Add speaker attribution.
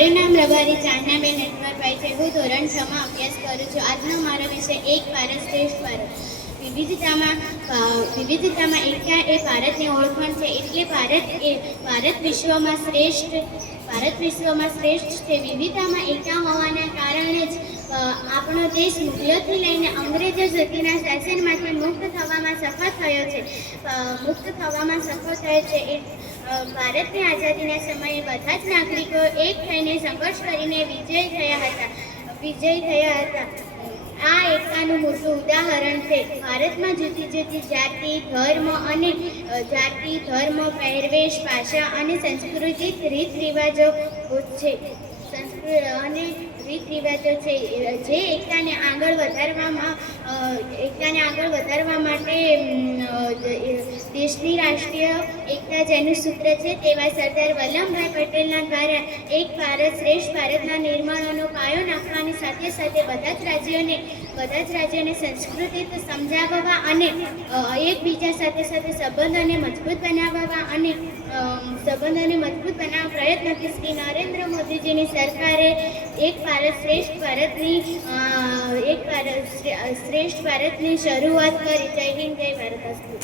Speaker 1: મારું નામ રબારી ચાંદનાબેન નટવરભાઈ છે. હું ધોરણ છમાં અભ્યાસ કરું છું. આજનો મારો વિષય એક ભારત શ્રેષ્ઠ ભારત. વિવિધતામાં વિવિધતામાં એકતા એ ભારતની ઓળખાણ છે. એટલે ભારત એ, ભારત વિશ્વમાં શ્રેષ્ઠ, ભારત વિશ્વમાં શ્રેષ્ઠ છે. વિવિધતામાં એકતા હોવાના કારણે જ આપણો દેશ મુગલોથી લઈને અંગ્રેજો સુધીના શાસનમાંથી મુક્ત થવામાં સફળ થયો છે. મુક્ત થવામાં સફળ થયો છે. એ ભારતની આઝાદીના સમયે બધા જ નાગરિકો એક થઈને સંઘર્ષ કરીને વિજય થયા હતા. વિજય થયા હતા. આ એકતાનું મોટું ઉદાહરણ છે. ભારતમાં જુદી જુદી જાતિ, ધર્મ અને જાતિ, ધર્મ, પહેરવેશ, ભાષા અને સંસ્કૃતિક રીત રિવાજો છે અને રીત રિવાજો છે. જે એકતાને આગળ વધારવામાં એકતાને આગળ વધારવા માટે દેશની રાષ્ટ્રીય એકતા જેનું સૂત્ર છે તેવા સરદાર વલ્લભભાઈ પટેલના દ્વારા એક ભારત શ્રેષ્ઠ ભારતના નિર્માણોનો પાયો નાખવાની સાથે સાથે બધા જ રાજ્યોને, બધા જ રાજ્યોને સંસ્કૃતિ સમજાવવા અને એકબીજા સાથે સાથે સંબંધોને મજબૂત બનાવવા અને સંબંધોને મજબૂત બનાવવા પ્રયત્નથી શ્રી નરેન્દ્ર મોદીજીની સરકારે એક ભારત શ્રેષ્ઠ ભારતની એક ભારત શ્રેષ્ઠ ભારતની શરૂઆત કરી. જય હિન્દ, જય ભારત.